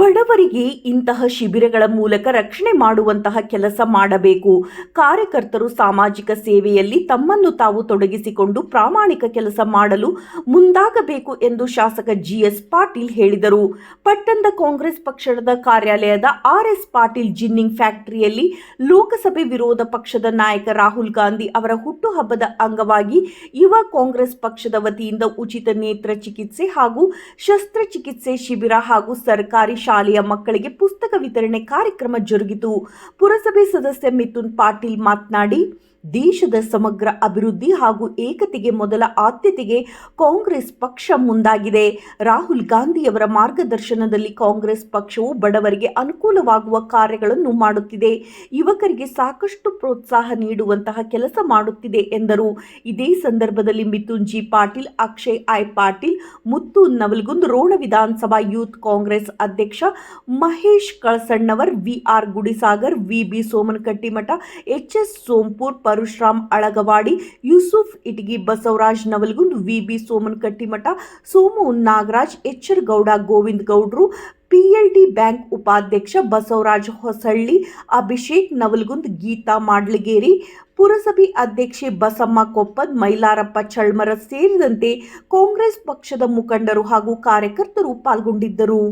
ಬಡವರಿಗೆ ಇಂತಹ ಶಿಬಿರಗಳ ಮೂಲಕ ರಕ್ಷಣೆ ಮಾಡುವಂತಹ ಕೆಲಸ ಮಾಡಬೇಕು. ಕಾರ್ಯಕರ್ತರು ಸಾಮಾಜಿಕ ಸೇವೆಯಲ್ಲಿ ತಮ್ಮನ್ನು ತಾವು ತೊಡಗಿಸಿಕೊಂಡು ಪ್ರಾಮಾಣಿಕ ಕೆಲಸ ಮಾಡಲು ಮುಂದಾಗಬೇಕು ಎಂದು ಶಾಸಕ ಜಿಎಸ್ ಪಾಟೀಲ್ ಹೇಳಿದರು. ಪಟ್ಟಣದ ಕಾಂಗ್ರೆಸ್ ಪಕ್ಷದ ಕಾರ್ಯಾಲಯದ ಆರ್ಎಸ್ ಪಾಟೀಲ್ ಜಿನ್ನಿಂಗ್ ಫ್ಯಾಕ್ಟರಿಯಲ್ಲಿ ಲೋಕಸಭೆ ವಿರೋಧ ಪಕ್ಷದ ನಾಯಕ ರಾಹುಲ್ ಗಾಂಧಿ ಅವರ ಹುಟ್ಟುಹಬ್ಬದ ಅಂಗವಾಗಿ ಯುವ ಕಾಂಗ್ರೆಸ್ ಪಕ್ಷದ ವತಿಯಿಂದ ಉಚಿತ ನೇತ್ರ ಚಿಕಿತ್ಸೆ ಹಾಗೂ ಶಸ್ತ್ರಚಿಕಿತ್ಸೆ ಶಿಬಿರ ಹಾಗೂ ಸರ್ಕಾರಿ ಶಾಲೆಯ ಮಕ್ಕಳಿಗೆ ಪುಸ್ತಕ ವಿತರಣೆ ಕಾರ್ಯಕ್ರಮ ಜರುಗಿತು. ಪುರಸಭೆ ಸದಸ್ಯ ಮಿಥುನ್ ಪಾಟೀಲ್ ಮಾತನಾಡಿ, ದೇಶದ ಸಮಗ್ರ ಅಭಿವೃದ್ಧಿ ಹಾಗೂ ಏಕತೆಗೆ ಮೊದಲ ಆದ್ಯತೆಗೆ ಕಾಂಗ್ರೆಸ್ ಪಕ್ಷ ಮುಂದಾಗಿದೆ. ರಾಹುಲ್ ಗಾಂಧಿಯವರ ಮಾರ್ಗದರ್ಶನದಲ್ಲಿ ಕಾಂಗ್ರೆಸ್ ಪಕ್ಷವು ಬಡವರಿಗೆ ಅನುಕೂಲವಾಗುವ ಕಾರ್ಯಗಳನ್ನು ಮಾಡುತ್ತಿದೆ. ಯುವಕರಿಗೆ ಸಾಕಷ್ಟು ಪ್ರೋತ್ಸಾಹ ನೀಡುವಂತಹ ಕೆಲಸ ಮಾಡುತ್ತಿದೆ ಎಂದರು. ಇದೇ ಸಂದರ್ಭದಲ್ಲಿ ಮಿಥುನ್ ಜಿ ಪಾಟೀಲ್, ಅಕ್ಷಯ್ ಐ ಪಾಟೀಲ್, ಮುತ್ತು ನವಲ್ಗುಂದ್, ರೋಣ ವಿಧಾನಸಭಾ ಯೂತ್ ಕಾಂಗ್ರೆಸ್ ಅಧ್ಯಕ್ಷ Mahesh Kalasannavar, VR Gudisagar, VB Somanakattimath, HS Sompur, Parashuram Alagawadi, Yusuf Itagi, Basavaraj Navalgund, VB Somanakattimath, Somu Nagaraj, HR Gowda, Govinda Gowdru, PLD bank ಉಪಾಧ್ಯಕ್ಷ ಬಸವರಾಜ್ ಹೊಸಳ್ಳಿ, ಅಭಿಷೇಕ್ ನವಲ್ಗುಂದ್, ಗೀತಾ ಮಾಡ್ಲಗೇರಿ, ಪುರಸಭೆ ಅಧ್ಯಕ್ಷೆ ಬಸಮ್ಮ ಕೊಪ್ಪದ್, ಮೈಲಾರಪ್ಪ ಚಳ್ಮರ ಸೇರಿದಂತೆ ಕಾಂಗ್ರೆಸ್ ಪಕ್ಷದ ಮುಖಂಡರು ಹಾಗೂ ಕಾರ್ಯಕರ್ತರು ಪಾಲ್ಗೊಂಡಿದ್ದರು.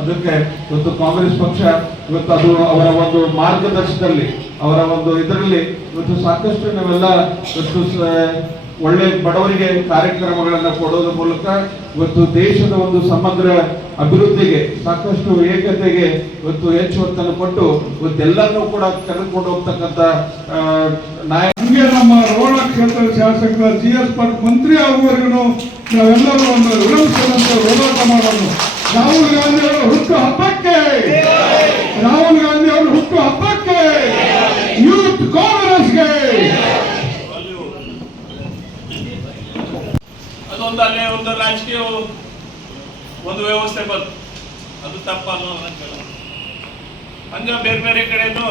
ಅದಕ್ಕೆ ಇವತ್ತು ಕಾಂಗ್ರೆಸ್ ಪಕ್ಷ ಇವತ್ತು ಅದು ಅವರ ಒಂದು ಮಾರ್ಗದರ್ಶನದಲ್ಲಿ ಅವರ ಒಂದು ಇದರಲ್ಲಿ ಇವತ್ತು ಸಾಕಷ್ಟು ನಾವೆಲ್ಲ ಇವತ್ತು ಒಳ್ಳೆ ಬಡವರಿಗೆ ಕಾರ್ಯಕ್ರಮಗಳನ್ನು ಕೊಡೋದ್ರ ಮೂಲಕ ಇವತ್ತು ದೇಶದ ಒಂದು ಸಮಗ್ರ ಅಭಿವೃದ್ಧಿಗೆ ಸಾಕಷ್ಟು ಏಕತೆಗೆ ಇವತ್ತು ಹೆಚ್ಚು ಒತ್ತನ್ನು ಕೊಟ್ಟು ಇವತ್ತೆಲ್ಲರನ್ನೂ ಕೂಡ ತೆಗೆದುಕೊಂಡು ಹೋಗ್ತಕ್ಕಂಥ ನಾಯಕ. ಹಂಗೆ ನಮ್ಮ ರೋಣ ಕ್ಷೇತ್ರದ ಶಾಸಕರ ಜಿಎಸ್ ಪಾಟೀಲ್ ಮಂತ್ರಿ ಆಗುವವರೆಗೂ ನಾವೆಲ್ಲರೂ ಒಂದು ವಿರೋಧಿಸದಂತೆ ಹೋರಾಟ ಮಾಡೋದು. ರಾಹುಲ್ ಗಾಂಧಿ ಅವರ ಹುಟ್ಟು ಹಬ್ಬಕ್ಕೆ, ರಾಹುಲ್ ಗಾಂಧಿ ಅವರ ಹುಟ್ಟು ಹಬ್ಬಕ್ಕೆ, ಯೂತ್ ಕಾಂಗ್ರೆಸ್ಗೆ ಅದೊಂದು ಅಲ್ಲೇ ಒಂದು ರಾಜಕೀಯ ಒಂದು ವ್ಯವಸ್ಥೆ ಬಂತು, ಅದು ತಪ್ಪಲ್ಲ. ಹಂಗ ಬೇರೆ ಬೇರೆ ಕಡೆನೂ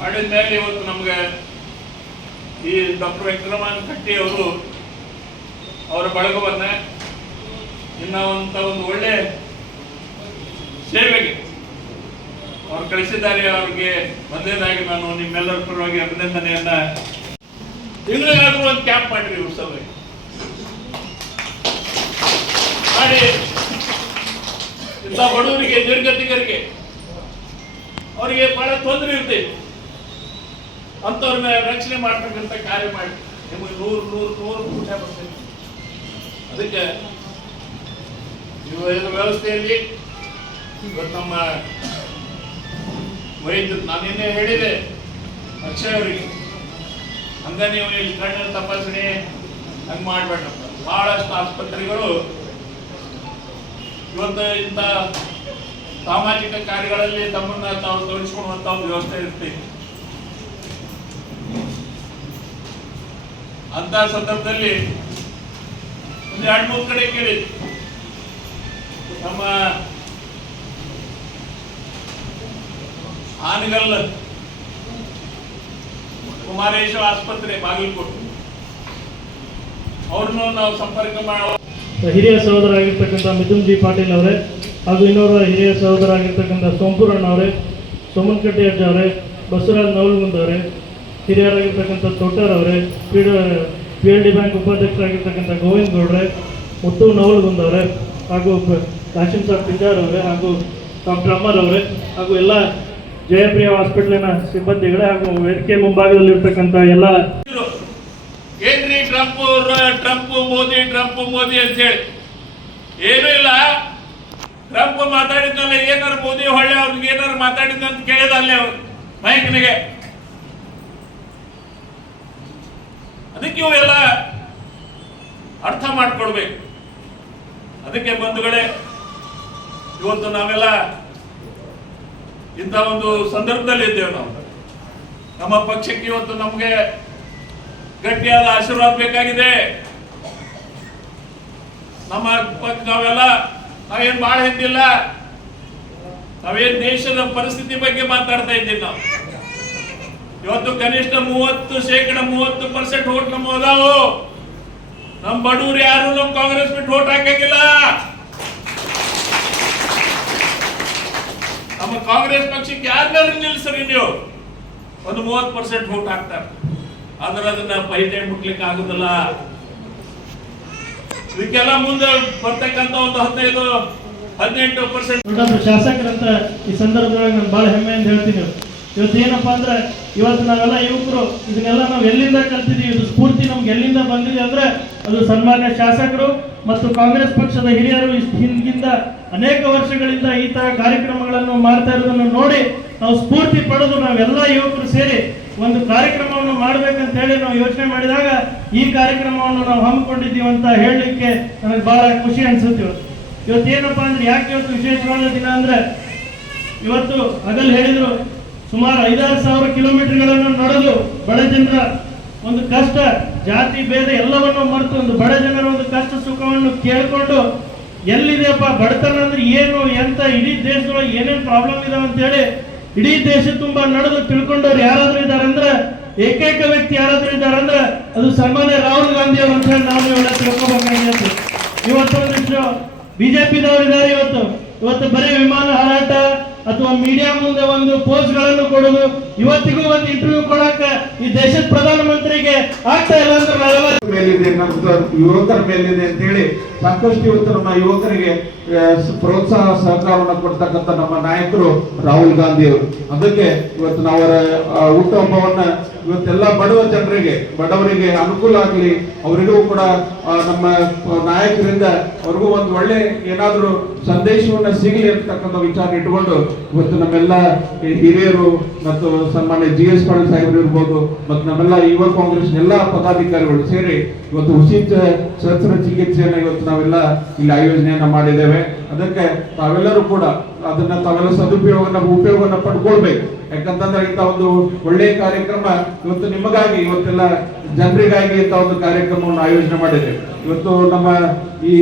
ಮಾಡಿದ ಮೇಲೆ ಇವತ್ತು ನಮ್ಗೆ ಈ ಡಾಕ್ಟರ್ ವೆಂಕಟರಮಣ ಕಟ್ಟಿ ಅವರು ಅವರ ಬಳಗವನ್ನ ಇನ್ನ ಒಂದು ಒಳ್ಳೆ ಸೇವೆಗೆ ಅವ್ರು ಕಳಿಸಿದ್ದಾರೆ. ಅವ್ರಿಗೆ ಮೊದಲನೇದಾಗಿ ನಾನು ನಿಮ್ಮೆಲ್ಲರ ಪರವಾಗಿ ಅಭಿನಂದನೆಯನ್ನ. ತಿಂಗಳಿಗಾದ್ರೂ ಒಂದು ಕ್ಯಾಂಪ್ ಮಾಡಿರಿ ಉತ್ಸವ ಮಾಡಿ, ಇಂಥ ಬಡವರಿಗೆ, ನಿರ್ಗತಿಕರಿಗೆ, ಅವರಿಗೆ ಬಹಳ ತೊಂದರೆ ಇರ್ತೈತಿ, ಅಂಥವ್ರನ್ನ ರಕ್ಷಣೆ ಮಾಡ್ಬೇಕಂತ ಕಾರ್ಯ ಮಾಡಿ ನಿಮಗೆ 100 ಊಟ ಬರ್ತೈತಿ. ಅದಕ್ಕೆ ವ್ಯವಸ್ಥೆಯಲ್ಲಿ ಇವತ್ತು ನಮ್ಮ ವೈದ್ಯರು, ನಾನೇನೇ ಹೇಳಿದೆ ಅಕ್ಷಯ್ ಅವರಿಗೆ, ಹಂಗ ನೀವು ಇಲ್ಲಿ ಕಣ್ಣಿನ ತಪಾಸಣೆ ಹಂಗೆ ಮಾಡ್ಬೇಕಂತ. ಬಹಳಷ್ಟು ಆಸ್ಪತ್ರೆಗಳು ಇವತ್ತು ಇಂಥ ಸಾಮಾಜಿಕ ಕಾರ್ಯಗಳಲ್ಲಿ ತಮ್ಮನ್ನ ತಾವು ತೊಡಗಿಸಿಕೊಳ್ಳುವಂತ ಒಂದು ವ್ಯವಸ್ಥೆ ಇರ್ತೈತಿ. ಅಂತ ಸಂದರ್ಭದಲ್ಲಿ ಒಂದು 2-3 ಕಡೆ ಕೇಳಿದ್ವಿ. ನಮ್ಮ ಆನಗಲ್ ಕುಮಾರೇಶ್ವರ ಆಸ್ಪತ್ರೆ ಬಾಗಲಕೋಟೆ, ಅವ್ರನ್ನು ನಾವು ಸಂಪರ್ಕ ಮಾಡುವ ಹಿರಿಯ ಸಹೋದರಾಗಿರ್ತಕ್ಕಂಥ ಮಿಥುನ್ ಜಿ ಪಾಟೀಲ್ ಅವರೇ ಹಾಗೂ ಇನ್ನೋರ್ವ ಹಿರಿಯ ಸಹೋದರಾಗಿರ್ತಕ್ಕಂಥ ಸೋಂಪೂರಣ್ಣ ಅವರೇ, ಸೋಮನಕಟ್ಟಿ ಅಜ್ಜ ಅವರೇ, ಬಸವರಾಜ್ ನವಲ್ಗುಂದ್ ಅವರೇ, ಹಿರಿಯರಾಗಿರ್ತಕ್ಕಂಥ ತೋಟರ್ ಅವರೇ, ಪಿಎಲ್ಡಿ ಬ್ಯಾಂಕ್ ಉಪಾಧ್ಯಕ್ಷರಾಗಿರ್ತಕ್ಕಂಥ ಗೋವಿಂದ ಗೌಡ್ರೆ, ಮುತ್ತು ನವಲ್ಗುಂದ್ ಅವರೇ, ಹಾಗೂ ಕಾಶಿಂ ಸಾಬ್ ಪಿಂಜಾರ್ ಅವರೇ, ಹಾಗೂ ಡಾಕ್ಟರ್ ಅಮ್ಮರ್ ಅವರೇ, ಹಾಗೂ ಎಲ್ಲ ಜಯಪ್ರಿಯ ಹಾಸ್ಪಿಟಲಿನ ಸಿಬ್ಬಂದಿಗಳೇ, ಹಾಗೂ ವೇದಿಕೆ ಮುಂಭಾಗದಲ್ಲಿರ್ತಕ್ಕಂಥ ಎಲ್ಲ ಏನ್ರಿ ಟ್ರಂಪ್ ಮೋದಿ ಅಂತ ಹೇಳಿ ಏನೂ ಇಲ್ಲ. ಟ್ರಂಪ್ ಮಾತಾಡಿದ್ನಲ್ಲ, ಏನಾರು ಮೋದಿ ಹೊಳ್ಳೆ ಅವ್ರಿಗೆ ಏನಾರು ಮಾತಾಡಿದ್ನಂತ ಕೇಳಿದಲ್ಲೇ ಅವ್ರು ಮೈಕ್ನಿಗೆ. ಅದಕ್ಕೆ ಇವೆಲ್ಲ ಅರ್ಥ ಮಾಡ್ಕೊಳ್ಬೇಕು. ಅದಕ್ಕೆ ಬಂಧುಗಳೇ, ಇವತ್ತು ನಾವೆಲ್ಲ ಇಂಥ ಒಂದು ಸಂದರ್ಭದಲ್ಲಿ ಇದ್ದೇವೆ. ನಾವು ನಮ್ಮ ಪಕ್ಷಕ್ಕೆ ಇವತ್ತು ನಮಗೆ ಗಟ್ಟಿಯಾದ ಆಶೀರ್ವಾದ ಬೇಕಾಗಿದೆ. ನಾವೇನ್ ಬಹಳ ಹಿಂದಿಲ್ಲ, ನಾವೇನ್ ದೇಶದ ಪರಿಸ್ಥಿತಿ ಬಗ್ಗೆ ಮಾತಾಡ್ತಾ ಇದ್ದೀವಿ. ನಾವು ಇವತ್ತು ಕನಿಷ್ಠ 30% ಓಟ್ ನಮ್ಮ ಅದಾವು. ನಮ್ಮ ಬಡವರು ಯಾರು ನಮ್ಮ ಕಾಂಗ್ರೆಸ್ ಬಿಟ್ಟು ಓಟ್ ಹಾಕಂಗಿಲ್ಲ. ನಮ್ಮ ಕಾಂಗ್ರೆಸ್ ಪಕ್ಷಕ್ಕೆ ಯಾರನ್ನಾರು ನಿಲ್ಲಿಸ್ರಿ ನೀವು, ಒಂದು 30% ವೋಟ್ ಹಾಕ್ತಾರೆ. ಆದ್ರೆ ಅದನ್ನ ಪೈಟೆ ಮುಟ್ಲಿಕ್ಕೆ ಆಗುದಿಲ್ಲ. ಇದಕ್ಕೆಲ್ಲ ಮುಂದೆ ಬರ್ತಕ್ಕಂತ ಒಂದು 15-18% ದೊಡ್ಡ ಶಾಸಕರಂತ ಈ ಸಂದರ್ಭದೊಳಗೆ ನಾನು ಬಹಳ ಹೆಮ್ಮೆಯಿಂದ ಹೇಳ್ತೀನಿ. ಇವತ್ತು ಏನಪ್ಪಾ ಅಂದ್ರೆ ಇವತ್ತು ನಾವೆಲ್ಲ ಯುವಕರು ಇದನ್ನೆಲ್ಲ ನಾವು ಎಲ್ಲಿಂದ ಕಲ್ತಿದೀವಿ, ಇದು ಸ್ಫೂರ್ತಿ ನಮ್ಗೆ ಎಲ್ಲಿಂದ ಬಂದಿದೆ ಅಂದ್ರೆ ಅದು ಸನ್ಮಾನ್ಯ ಶಾಸಕರು ಮತ್ತು ಕಾಂಗ್ರೆಸ್ ಪಕ್ಷದ ಹಿರಿಯರು ಹಿಂದಿನಿಂದ ಅನೇಕ ವರ್ಷಗಳಿಂದ ಈ ತರ ಕಾರ್ಯಕ್ರಮಗಳನ್ನು ಮಾಡ್ತಾ ಇರೋದನ್ನು ನೋಡಿ ನಾವು ಸ್ಫೂರ್ತಿ ಪಡೆದು ನಾವೆಲ್ಲ ಯುವಕರು ಸೇರಿ ಒಂದು ಕಾರ್ಯಕ್ರಮವನ್ನು ಮಾಡ್ಬೇಕಂತ ಹೇಳಿ ನಾವು ಯೋಚನೆ ಮಾಡಿದಾಗ ಈ ಕಾರ್ಯಕ್ರಮವನ್ನು ನಾವು ಹಮ್ಮಿಕೊಂಡಿದ್ದೀವಿ ಅಂತ ಹೇಳಲಿಕ್ಕೆ ನನಗೆ ಬಹಳ ಖುಷಿ ಅನ್ಸುತ್ತೆ. ಇವತ್ತು ಏನಪ್ಪಾ ಅಂದ್ರೆ ಯಾಕೆ ಇವತ್ತು ವಿಶೇಷವಾದ ದಿನ ಅಂದ್ರೆ ಇವತ್ತು ಹಗಲು ಹೇಳಿದ್ರು ಸುಮಾರು 5,000-6,000 ಕಿಲೋಮೀಟರ್ಗಳನ್ನು ನಡೆದು ಬಡ ಜನರ ಒಂದು ಕಷ್ಟ ಜಾತಿ ಭೇದ ಎಲ್ಲವನ್ನು ಮರೆತು ಒಂದು ಬಡ ಜನರ ಒಂದು ಕಷ್ಟ ಸುಖವನ್ನು ಕೇಳಿಕೊಂಡು ಎಲ್ಲಿದೆಯಪ್ಪ ಬಡತನ ಅಂದ್ರೆ ಏನು ಎಂತ ಇಡೀ ದೇಶದೊಳಗೆ ಏನೇನು ಪ್ರಾಬ್ಲಮ್ ಇದಾವೆ ಅಂತ ಹೇಳಿ ಇಡೀ ದೇಶ ತುಂಬಾ ನಡೆದು ತಿಳ್ಕೊಂಡವ್ರು ಯಾರಾದ್ರೂ ಇದ್ದಾರೆ ಅಂದ್ರೆ ಏಕೈಕ ವ್ಯಕ್ತಿ ಯಾರಾದ್ರೂ ಇದ್ದಾರೆ ಅಂದ್ರೆ ಅದು ಸನ್ಮಾನ್ಯ ರಾಹುಲ್ ಗಾಂಧಿ ಅವರು ಅಂತ ಹೇಳಿ ನಾವು ಇವೆಲ್ಲ ತಿಳ್ಕೊಬೇಕಾಗಿತ್ತು. ಇವತ್ತು ಒಂದಿಷ್ಟು ಬಿಜೆಪಿದವರು ಇದ್ದಾರೆ. ಇವತ್ತು ಬರೀ ವಿಮಾನ ಹಾರಾಟ ಅಥವಾ ಮೀಡಿಯಾ ಮುಂದೆ ಒಂದು ಪೋಸ್ಟ್ ಗಳನ್ನು ಕೊಡೋದು, ಇವತ್ತಿಗೂ ಒಂದು ಇಂಟರ್ವ್ಯೂ ಕೊಡಕ ಈ ದೇಶದ ಪ್ರಧಾನಮಂತ್ರಿಗೆ ಆಗ್ತಾ ಇಲ್ಲ ಅಂದ್ರೆ ನಾವೆಲ್ಲ ಮೇಲಿದೆ, ನಮ್ದು ಯುವಕರ ಮೇಲಿದೆ ಅಂತ ಹೇಳಿ ಸಾಕಷ್ಟು ಇವತ್ತು ನಮ್ಮ ಯುವಕರಿಗೆ ಪ್ರೋತ್ಸಾಹ ಸಹಕಾರವನ್ನು ಕೊಡ್ತಕ್ಕಂಥ ನಮ್ಮ ನಾಯಕರು ರಾಹುಲ್ ಗಾಂಧಿ ಅವರು. ಅದಕ್ಕೆ ಇವತ್ತು ನಾವು ಅವರ ಹುಟ್ಟುಹಬ್ಬವನ್ನ ಇವತ್ತೆಲ್ಲ ಬಡವ ಜನರಿಗೆ ಬಡವರಿಗೆ ಅನುಕೂಲ ಆಗಲಿ, ಅವರಿಗೂ ಕೂಡ ನಮ್ಮ ನಾಯಕರಿಂದ ಅವ್ರಿಗೂ ಒಂದು ಒಳ್ಳೆ ಏನಾದರೂ ಸಂದೇಶವನ್ನ ಸಿಗಲಿ ಅಂತಕ್ಕಂಥ ವಿಚಾರ ಇಟ್ಕೊಂಡು ಇವತ್ತು ನಮ್ಮೆಲ್ಲ ಹಿರಿಯರು ಮತ್ತು ಸನ್ಮಾನ್ಯ GS ಪಾಟೀಲ್ ಸಾಹೇಬರು ಇರ್ಬೋದು ಮತ್ತು ನಮ್ಮೆಲ್ಲ ಯುವ ಕಾಂಗ್ರೆಸ್ ಎಲ್ಲ ಪದಾಧಿಕಾರಿಗಳು ಸೇರಿ ಇವತ್ತು ಉಚಿತ ಶಸ್ತ್ರಚಿಕಿತ್ಸೆಯನ್ನು ಇವತ್ತು ನಾವೆಲ್ಲ ಇಲ್ಲಿ ಆಯೋಜನೆಯನ್ನ ಮಾಡಿದ್ದೇವೆ. ಅದಕ್ಕೆ ತಾವೆಲ್ಲರೂ ಕೂಡ ಅದನ್ನ ತಾವೆಲ್ಲ ಉಪಯೋಗವನ್ನ ಪಡ್ಕೊಳ್ಬೇಕು. ಯಾಕಂತಂದ್ರೆ ಇಂಥ ಒಂದು ಒಳ್ಳೆಯ ಕಾರ್ಯಕ್ರಮ ಇವತ್ತು ನಿಮಗಾಗಿ ಇವತ್ತೆಲ್ಲ ಜನರಿಗಾಗಿ ಇಂಥ ಒಂದು ಕಾರ್ಯಕ್ರಮವನ್ನು ಆಯೋಜನೆ ಮಾಡಿದ್ದೇವೆ. ಇವತ್ತು ನಮ್ಮ ಈ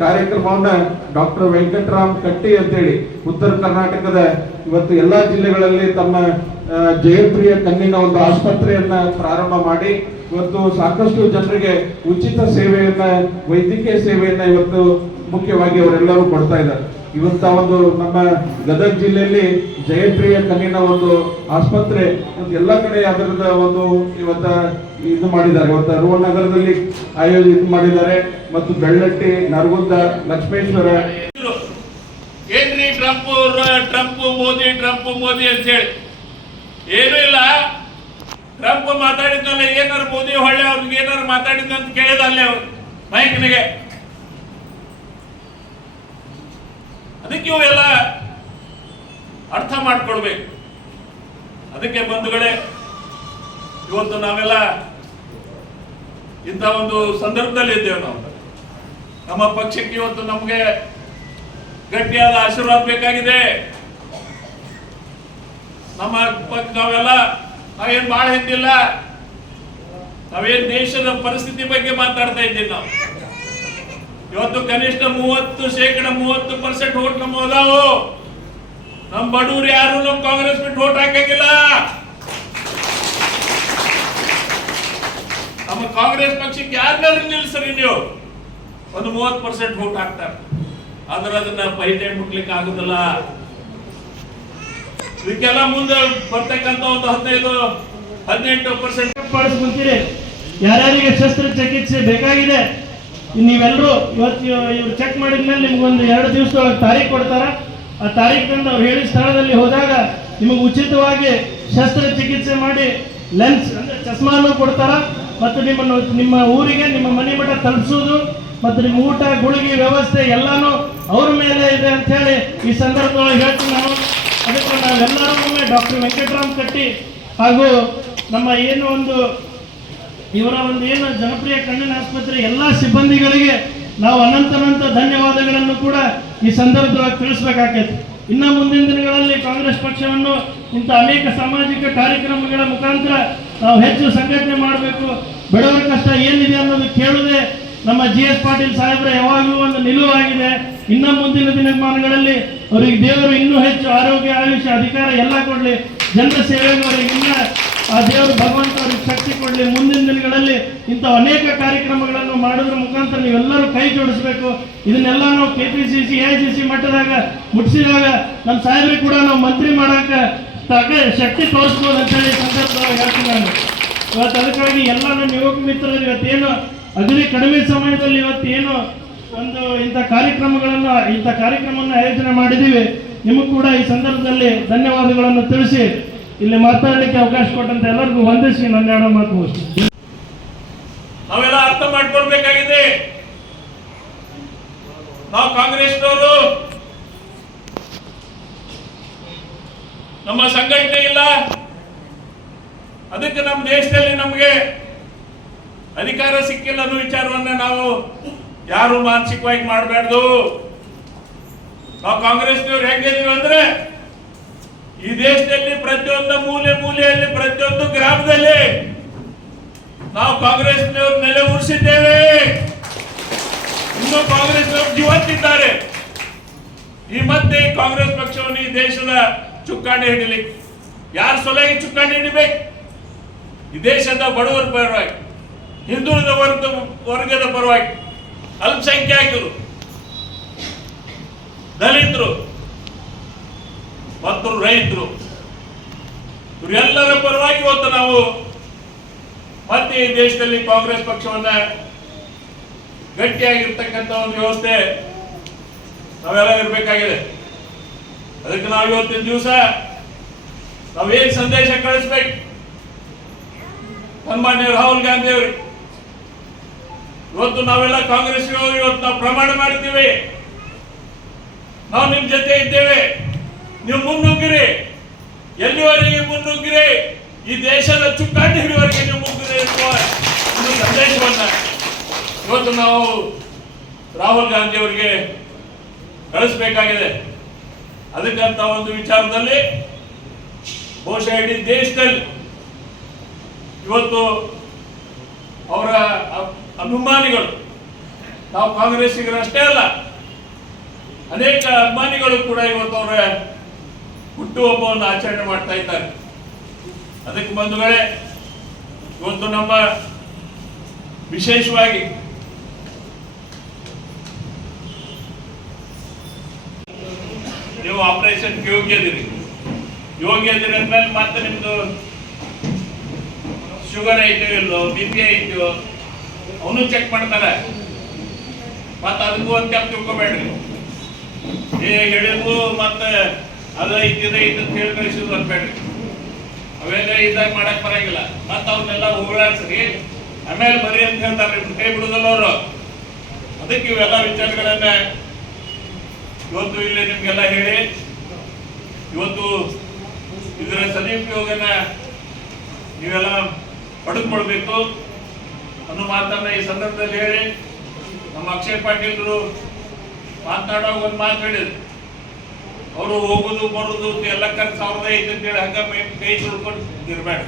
ಕಾರ್ಯಕ್ರಮವನ್ನ ಡಾಕ್ಟರ್ ವೆಂಕಟರಾಮ್ ಕಟ್ಟಿ ಅಂತೇಳಿ ಉತ್ತರ ಕರ್ನಾಟಕದ ಇವತ್ತು ಎಲ್ಲಾ ಜಿಲ್ಲೆಗಳಲ್ಲಿ ತಮ್ಮ ಜಯಪ್ರಿಯ ಕಣ್ಣಿನ ಒಂದು ಆಸ್ಪತ್ರೆಯನ್ನ ಪ್ರಾರಂಭ ಮಾಡಿ ಇವತ್ತು ಸಾಕಷ್ಟು ಜನರಿಗೆ ಉಚಿತ ಸೇವೆಯನ್ನ ವೈದ್ಯಕೀಯ ಸೇವೆಯನ್ನ ಇವತ್ತು ಮುಖ್ಯವಾಗಿ ಅವರೆಲ್ಲರೂ ಕೊಡ್ತಾ ಇದ್ದಾರೆ. ಇವತ್ತ ಒಂದು ನಮ್ಮ ಗದಗ ಜಿಲ್ಲೆಯಲ್ಲಿ ಜಯಪ್ರಿಯ ಕಣ್ಣಿನ ಒಂದು ಆಸ್ಪತ್ರೆ ಎಲ್ಲ ಕಡೆ ಅದರದ ಒಂದು ಇವತ್ತ ಇದು ಮಾಡಿದ್ದಾರೆ. ಇವತ್ತು ರುವನಗರದಲ್ಲಿ ಆಯೋಜಿತ ಮಾಡಿದ್ದಾರೆ ಮತ್ತು ಬೆಳ್ಳಟ್ಟಿ, ನರಗುಂದ, ಲಕ್ಷ್ಮೇಶ್ವರ. ಏನ್ರಿ ಟ್ರಂಪ್ ಮೋದಿ ಅಂತ ಹೇಳಿ ಏನೂ ಇಲ್ಲ. ಟ್ರಂಪ್ ಮಾತಾಡಿದ್ನಲ್ಲ, ಏನಾರು ಮೋದಿ ಹೊಳ್ಳೆ ಅವ್ರಿಗೆ ಏನಾರು ಮಾತಾಡಿದ್ನಂತ ಕೇಳಿದಲ್ಲೇ ಅವ್ರು ಮೈಕ್ನಿಗೆ. ಅದಕ್ಕೆ ಇವೆಲ್ಲ ಅರ್ಥ ಮಾಡ್ಕೊಳ್ಬೇಕು. ಅದಕ್ಕೆ ಬಂಧುಗಳೇ, ಇವತ್ತು ನಾವೆಲ್ಲ ಇಂಥ ಒಂದು ಸಂದರ್ಭದಲ್ಲಿ ಇದ್ದೇವೆ. ನಾವು ನಮ್ಮ ಪಕ್ಷಕ್ಕೆ ಇವತ್ತು ನಮಗೆ ಗಟ್ಟಿಯಾದ ಆಶೀರ್ವಾದ ಬೇಕಾಗಿದೆ. ನಾವೇನ್ ಬಹಳ ಹಿಂದಿಲ್ಲ, ನಾವೇನ್ ದೇಶದ ಪರಿಸ್ಥಿತಿ ಬಗ್ಗೆ ಮಾತಾಡ್ತಾ ಇದ್ದೀವಿ. ನಾವು ಇವತ್ತು ಕನಿಷ್ಠ 30% ವೋಟ್ ನಮ್ಮ ಅದಾವು. ನಮ್ಮ ಬಡವರು ಯಾರು ನಮ್ಮ ಕಾಂಗ್ರೆಸ್ ಬಿಟ್ಟು ವೋಟ್ ಹಾಕಂಗಿಲ್ಲ. ನಮ್ಮ ಕಾಂಗ್ರೆಸ್ ಪಕ್ಷಕ್ಕೆ ಯಾರನ್ನಾರು ನಿಲ್ಲಿಸ್ರಿ ನೀವು, ಒಂದು 30% ವೋಟ್ ಹಾಕ್ತಾರೆ. ಆದ್ರೆ ಅದನ್ನ ಪೈಟೆ ಮುಟ್ಲಿಕ್ಕೆ ಆಗುದಿಲ್ಲ. ಇದಕ್ಕೆಲ್ಲ ಮುಂದೆ ಬರ್ತಕ್ಕಂತ ಒಂದು 15-18% ಪಾಡಿಸ್ಕೊಂತೀರಿ. ಯಾರ್ಯಾರಿಗೆ ಶಸ್ತ್ರಚಿಕಿತ್ಸೆ ಬೇಕಾಗಿದೆ ನೀವೆಲ್ಲರೂ ಇವತ್ತು ಇವ್ರು ಚೆಕ್ ಮಾಡಿದ್ಮೇಲೆ ನಿಮ್ಗೊಂದು 2 ದಿವಸದೊಳಗೆ ತಾರೀಖು ಕೊಡ್ತಾರ. ಆ ತಾರೀಖಂದು ಅವ್ರು ಹೇಳಿದ ಸ್ಥಳದಲ್ಲಿ ಹೋದಾಗ ನಿಮಗೆ ಉಚಿತವಾಗಿ ಶಸ್ತ್ರಚಿಕಿತ್ಸೆ ಮಾಡಿ ಲೆನ್ಸ್ ಅಂದ್ರೆ ಚಸ್ಮಾನು ಕೊಡ್ತಾರ ಮತ್ತು ನಿಮ್ಮ ಊರಿಗೆ ನಿಮ್ಮ ಮನೆ ಮಠ ತಲುಪಿಸೋದು ಮತ್ತು ನಿಮ್ಮ ಊಟ ಗುಳಿಗೆ ವ್ಯವಸ್ಥೆ ಎಲ್ಲಾನು ಅವ್ರ ಮೇಲೆ ಇದೆ ಅಂತ ಹೇಳಿ ಈ ಸಂದರ್ಭದೊಳಗೆ ಹೇಳ್ತೀನಿ ನಾನು. ಅದಕ್ಕೆ ನಾವೆಲ್ಲರೂ ಒಮ್ಮೆ ಡಾಕ್ಟರ್ ವೆಂಕಟರಾಮ್ ಕಟ್ಟಿ ಹಾಗೂ ನಮ್ಮ ಇವರ ಏನು ಜನಪ್ರಿಯ ಕಣ್ಣಿನ ಆಸ್ಪತ್ರೆ ಎಲ್ಲ ಸಿಬ್ಬಂದಿಗಳಿಗೆ ನಾವು ಅನಂತ ಧನ್ಯವಾದಗಳನ್ನು ಕೂಡ ಈ ಸಂದರ್ಭದೊಳಗೆ ತಿಳಿಸ್ಬೇಕಾಗ್ತೈತಿ. ಇನ್ನು ಮುಂದಿನ ದಿನಗಳಲ್ಲಿ ಕಾಂಗ್ರೆಸ್ ಪಕ್ಷವನ್ನು ಇಂಥ ಅನೇಕ ಸಾಮಾಜಿಕ ಕಾರ್ಯಕ್ರಮಗಳ ಮುಖಾಂತರ ನಾವು ಹೆಚ್ಚು ಸಂಘಟನೆ ಮಾಡಬೇಕು. ಬಡವರ ಕಷ್ಟ ಏನಿದೆ ಅನ್ನೋದು ಕೇಳುವುದೇ ನಮ್ಮ GS ಪಾಟೀಲ್ ಸಾಹೇಬ್ರ ಯಾವಾಗಲೂ ಒಂದು ನಿಲುವಾಗಿದೆ. ಇನ್ನು ಮುಂದಿನ ದಿನಮಾನಗಳಲ್ಲಿ ಅವರಿಗೆ ದೇವರು ಇನ್ನೂ ಹೆಚ್ಚು ಆರೋಗ್ಯ, ಆಯುಷ್ಯ, ಅಧಿಕಾರ ಎಲ್ಲ ಕೊಡಲಿ. ಜನರ ಸೇವೆಗೆ ಅವರಿಗೆ ಆ ದೇವರು ಭಗವಂತ ಅವ್ರಿಗೆ ಶಕ್ತಿ ಕೊಡಲಿ. ಮುಂದಿನ ದಿನಗಳಲ್ಲಿ ಇಂಥ ಅನೇಕ ಕಾರ್ಯಕ್ರಮಗಳನ್ನು ಮಾಡೋದ್ರ ಮುಖಾಂತರ ನೀವೆಲ್ಲರೂ ಕೈ ಜೋಡಿಸ್ಬೇಕು. ಇದನ್ನೆಲ್ಲ ನಾವು KPCC AICC ಮಟ್ಟದಾಗ ಮುಟ್ಟಿಸಿದಾಗ ನಮ್ಮ ಸಾಹೇಬ್ರಿಗೆ ಕೂಡ ನಾವು ಮಂತ್ರಿ ಮಾಡೋಕೆ ಶಕ್ತಿ ತೋರಿಸ್ಬೋದು ಅಂತೇಳಿ ಸಂದರ್ಭದಲ್ಲಿ ಹೇಳ್ತೀನಿ ನಾನು. ಇವತ್ತು ಅದಕ್ಕಾಗಿ ಎಲ್ಲ ನಮ್ಮ ಯುವಕ ಮಿತ್ರರು ಇವತ್ತೇನು ಅಗದಿ ಕಡಿಮೆ ಸಮಯದಲ್ಲಿ ಇವತ್ತೇನು ಒಂದು ಇಂಥ ಕಾರ್ಯಕ್ರಮವನ್ನು ಆಯೋಜನೆ ಮಾಡಿದ್ದೀವಿ. ನಿಮಗೂ ಕೂಡ ಈ ಸಂದರ್ಭದಲ್ಲಿ ಧನ್ಯವಾದಗಳನ್ನು ತಿಳಿಸಿ ಇಲ್ಲಿ ಮಾತಾಡಲಿಕ್ಕೆ ಅವಕಾಶ ಕೊಟ್ಟಂತ ಎಲ್ಲರಿಗೂ ವಂದಿಸಿ ನನ್ನ ಎರಡು ಮಾತು ಮುಗಿಸ್ತೀನಿ. ನಾವೆಲ್ಲ ಅರ್ಥ ಮಾಡ್ಕೊಳ್ಬೇಕಾಗಿದೆ. ನಾವು ಕಾಂಗ್ರೆಸ್ನವರು ನಮ್ಮ ಸಂಘಟನೆ ಇಲ್ಲ, ಅದಕ್ಕೆ ನಮ್ಮ ದೇಶದಲ್ಲಿ ನಮಗೆ ಅಧಿಕಾರ ಸಿಕ್ಕಿಲ್ಲ ಅನ್ನೋ ವಿಚಾರವನ್ನ ನಾವು ಯಾರು ಮಾನಸಿಕವಾಗಿ ಮಾಡಬಾರ್ದು. ನಾವು ಕಾಂಗ್ರೆಸ್ನವ್ರು ಹೆಂಗಿದೀವಿ ಅಂದ್ರೆ ಈ ದೇಶದಲ್ಲಿ ಪ್ರತಿಯೊಂದು ಮೂಲೆಯಲ್ಲಿ ಪ್ರತಿಯೊಂದು ಗ್ರಾಮದಲ್ಲಿ ನಾವು ಕಾಂಗ್ರೆಸ್ನವ್ರು ನೆಲೆ ಉಳಿಸಿದ್ದೇವೆ. ಇನ್ನು ಕಾಂಗ್ರೆಸ್ನವರು ಜೀವಂತಿದ್ದಾರೆ. ಈ ಮತ್ತೆ ಕಾಂಗ್ರೆಸ್ ಪಕ್ಷವನ್ನು ಈ ದೇಶದ ಚುಕ್ಕಾಣಿ ಹಿಡಿಲಿಕ್ಕೆ ಯಾರು ಸೊಲಾಗಿ ಚುಕ್ಕಾಣಿ ಹಿಡಿಬೇಕು? ಈ ದೇಶದ ಬಡವರ ಪರವಾಗಿ, ಹಿಂದುಳಿದ ವರ್ಗದ ಪರವಾಗಿ, ಅಲ್ಪಸಂಖ್ಯಾತರು, ದಲಿತರು ಮತ್ತು ರೈತರು ಇವರೆಲ್ಲರ ಪರವಾಗಿ ಇವತ್ತು ನಾವು ಮತ್ತೆ ಈ ದೇಶದಲ್ಲಿ ಕಾಂಗ್ರೆಸ್ ಪಕ್ಷವನ್ನ ಗಟ್ಟಿಯಾಗಿರ್ತಕ್ಕಂಥ ಒಂದು ವ್ಯವಸ್ಥೆ ನಾವೆಲ್ಲ ಇರಬೇಕಾಗಿದೆ. ಅದಕ್ಕೆ ನಾವು ಇವತ್ತಿನ ದಿವಸ ನಾವೇನ್ ಸಂದೇಶ ಕಳಿಸ್ಬೇಕು? ಸನ್ಮಾನ್ಯ ರಾಹುಲ್ ಗಾಂಧಿ ಅವರಿಗೆ ಇವತ್ತು ನಾವೆಲ್ಲ ಕಾಂಗ್ರೆಸ್ ಇವತ್ತು ನಾವು ಪ್ರಮಾಣ ಮಾಡ್ತೀವಿ, ನಾವು ನಿಮ್ ಜೊತೆ ಇದ್ದೇವೆ, ನೀವು ಮುನ್ನುಗ್ಗಿರಿ, ಎಲ್ಲಿವರೆಗೆ ಮುನ್ನುಗ್ಗಿರಿ, ಈ ದೇಶದ ಚುಕ್ಕಾಣಿ ಹಿಡಿಯುವವರೆಗೆ ನೀವು ಮುಗ್ಗಿರಿ ಎನ್ನುವ ಒಂದು ಸಂದೇಶವನ್ನ ಇವತ್ತು ನಾವು ರಾಹುಲ್ ಗಾಂಧಿ ಅವರಿಗೆ ಕಳಿಸಬೇಕಾಗಿದೆ. ಅದಕ್ಕಂತ ಒಂದು ವಿಚಾರದಲ್ಲಿ ಬಹುಶಃ ಇಡೀ ದೇಶದಲ್ಲಿ ಇವತ್ತು ಅವರ ಅಭಿಮಾನಿಗಳು, ನಾವು ಕಾಂಗ್ರೆಸ್ಸಿಗರಷ್ಟೇ ಅಲ್ಲ, ಅನೇಕ ಅಭಿಮಾನಿಗಳು ಕೂಡ ಇವತ್ತು ಅವರ ಹುಟ್ಟುಹಬ್ಬವನ್ನು ಆಚರಣೆ ಮಾಡ್ತಾ ಇದ್ದಾರೆ. ಅದಕ್ಕೆ ಬಂಧುಗಳೇ, ಇವತ್ತು ನಮ್ಮ ವಿಶೇಷವಾಗಿ ನೀವು ಆಪರೇಷನ್ ಯೋಗ್ಯ ಇದ್ದೀರಿ ಅಂದ್ಮೇಲೆ ಮತ್ತೆ ನಿಮ್ದು ಶುಗರ್ ಐತೋ ಇಲ್ಲೋ, BP ಐತೋ ಅವನು ಚೆಕ್ ಮಾಡ್ತಾರೆ. ಮತ್ತೆ ಅದಕ್ಕೂ ಒಂದು ಕ್ಯಾಪ್ ತಿಳ್ಕೊಬೇಡ್ರಿ, ಹೇಳಿದ್ರು ಮತ್ತೆ ಅದ ಐತಿದೆ ಅಂತ ಹೇಳಿ ಕಳಿಸಿದ್ರು ಅನ್ಬೇಡ್ರಿ. ಅವೆಲ್ಲ ಇದಾಗ ಮಾಡಕ್ ಬರಂಗಿಲ್ಲ. ಮತ್ತೆ ಅವನ್ನೆಲ್ಲ ಹೋಗ್ಲಾಡ್ಸ್ರಿ, ಆಮೇಲೆ ಬರೀ ಅಂತ ಹೇಳ್ತಾರೆ, ಕೈ ಬಿಡುದಲ್ಲ ಅವರು. ಅದಕ್ಕೆ ಇವೆಲ್ಲ ವಿಚಾರಗಳನ್ನ ಇವತ್ತು ಇಲ್ಲಿ ನಿಮ್ಗೆಲ್ಲ ಹೇಳಿ ಇವತ್ತು ಇದರ ಸದುಪಯೋಗನ ನೀವೆಲ್ಲ ಪಡೆದುಕೊಳ್ಬೇಕು ಅನ್ನೋ ಮಾತನ್ನ ಈ ಸಂದರ್ಭದಲ್ಲಿ ಹೇಳಿ, ನಮ್ಮ ಅಕ್ಷಯ್ ಪಾಟೀಲ್ರು ಮಾತನಾಡುವಾಗ ಒಂದು ಮಾತು ಹೇಳಿದ್ರು, ಅವರು ಹೋಗುದು ಬರುದು ಎಲ್ಲ ಖರ್ಚು ಅವ್ರದೇ ಐತೆ ಅಂತೇಳಿ ಹಂಗ ಕೈ ತುಳ್ಕೊಂಡು ಇರ್ಬೇಡ,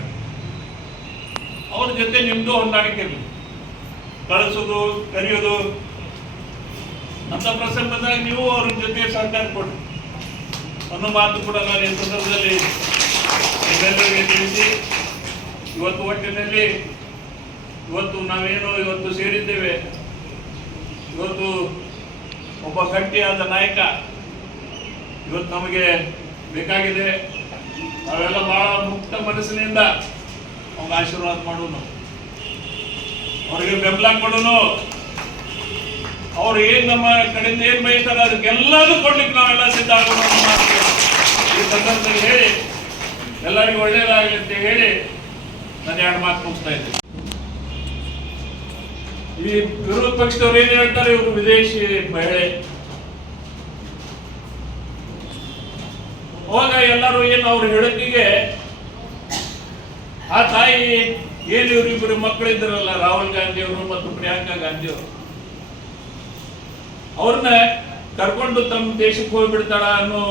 ಅವ್ರ ಜೊತೆ ನಿಮ್ದು ಹೊಂದಾಣಿಕೆ ಇರಲಿ, ಕಳಿಸೋದು ಕರೆಯೋದು ಅಂತ ಪ್ರಸಂಗ ಬಂದಾಗ ನೀವು ಅವ್ರ ಜೊತೆ ಸಹಕಾರ ಕೊಡ್ರಿ ಅನ್ನೋ ಮಾತು ಕೂಡ ನಾನು ಈ ಸಂದರ್ಭದಲ್ಲಿ ನಿಮ್ಮೆಲ್ಲರಿಗೆ ತಿಳಿಸಿ, ಇವತ್ತು ಒಟ್ಟಿನಲ್ಲಿ ಇವತ್ತು ನಾವೇನು ಇವತ್ತು ಸೇರಿದ್ದೇವೆ, ಇವತ್ತು ಒಬ್ಬ ಗಟ್ಟಿಯಾದ ನಾಯಕ ಇವತ್ತು ನಮಗೆ ಬೇಕಾಗಿದೆ. ನಾವೆಲ್ಲ ಬಹಳ ಮುಕ್ತ ಮನಸ್ಸಿನಿಂದ ಅವ್ಗ ಆಶೀರ್ವಾದ ಮಾಡೋನು, ಅವ್ರಿಗೆ ಬೆಂಬಲ ಕೊಡೋನು, ಅವ್ರು ಏನ್ ನಮ್ಮ ಕಡೆಯಿಂದ ಏನ್ ಬಯಸ್ತಾರೆ ಅದಕ್ಕೆಲ್ಲದೂ ಕೊಡ್ಲಿಕ್ಕೆ ನಾವೆಲ್ಲ ಸಿದ್ಧ ಆಗೋಣ ಈ ಸಂದರ್ಭದಲ್ಲಿ ಹೇಳಿ ಎಲ್ಲರಿಗೂ ಒಳ್ಳೆಯದಾಗಲಿ ಅಂತ ಹೇಳಿ ನಾನು ಎರಡು ಮಾತು ಮುಗಿಸ್ತಾ ಇದ್ದೇನೆ. ಈ ವಿರೋಧ ಪಕ್ಷದವ್ರು ಏನ್ ಹೇಳ್ತಾರೆ, ಇವರು ವಿದೇಶಿ ಮಹಿಳೆ, ಅವಾಗ ಎಲ್ಲರೂ ಏನು ಅವ್ರ ಹೇಳಿಕೆಗೆ ಆ ತಾಯಿ ಏನು ಇವರಿಬ್ಬರು ಮಕ್ಕಳಿದ್ರಲ್ಲ, ರಾಹುಲ್ ಗಾಂಧಿ ಅವರು ಮತ್ತು ಪ್ರಿಯಾಂಕಾ ಗಾಂಧಿ ಅವರು, ಅವ್ರನ್ನ ಕರ್ಕೊಂಡು ತಮ್ಮ ದೇಶಕ್ಕೆ ಹೋಗ್ಬಿಡ್ತಾಳ ಅನ್ನೋ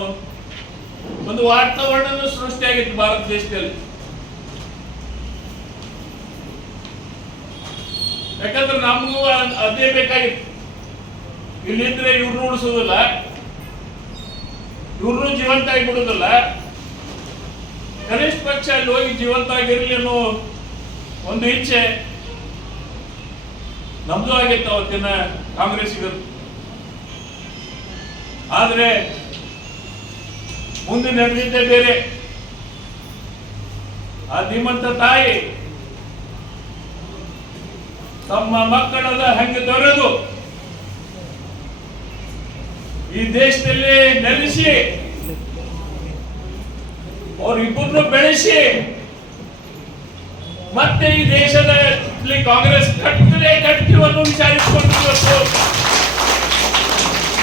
ಒಂದು ವಾತಾವರಣ ಸೃಷ್ಟಿಯಾಗಿತ್ತು ಭಾರತ ದೇಶದಲ್ಲಿ. ಯಾಕಂದ್ರೆ ನಮಗೂ ಅದೇ ಬೇಕಾಗಿತ್ತು. ಇಲ್ಲಿದ್ರೆ ಇವ್ರನ್ನೂ ಉಳಿಸೋದಿಲ್ಲ, ಇವ್ರನ್ನೂ ಜೀವಂತ ಆಗಿ ಬಿಡುದಿಲ್ಲ, ಕನಿಷ್ಠ ಪಕ್ಷ ಅಲ್ಲಿ ಹೋಗಿ ಜೀವಂತವಾಗಿರ್ಲಿ ಅನ್ನೋ ಒಂದು ಇಚ್ಛೆ ನಮ್ದು ಆಗಿತ್ತು ಅವತ್ತಿನ ಕಾಂಗ್ರೆಸ್ಸಿಗರು. ಆದ್ರೆ ಮುಂದೆ ನಡೆದಿದ್ದೇ ಬೇರೆ. ಆ ಧೀಮಂತ ತಾಯಿ ತಮ್ಮ ಮಕ್ಕಳದ ಹಂಗೆ ದೊರೆದು ಈ ದೇಶದಲ್ಲಿ ನೆಲೆಸಿ ಅವರಿಬ್ಬರನ್ನು ಬೆಳೆಸಿ ಮತ್ತೆ ಈ ದೇಶದಲ್ಲಿ ಕಾಂಗ್ರೆಸ್ ಕಟ್ತೀವಿ ಅನ್ನೋ ವಿಚಾರಿಸಿಕೊಂಡು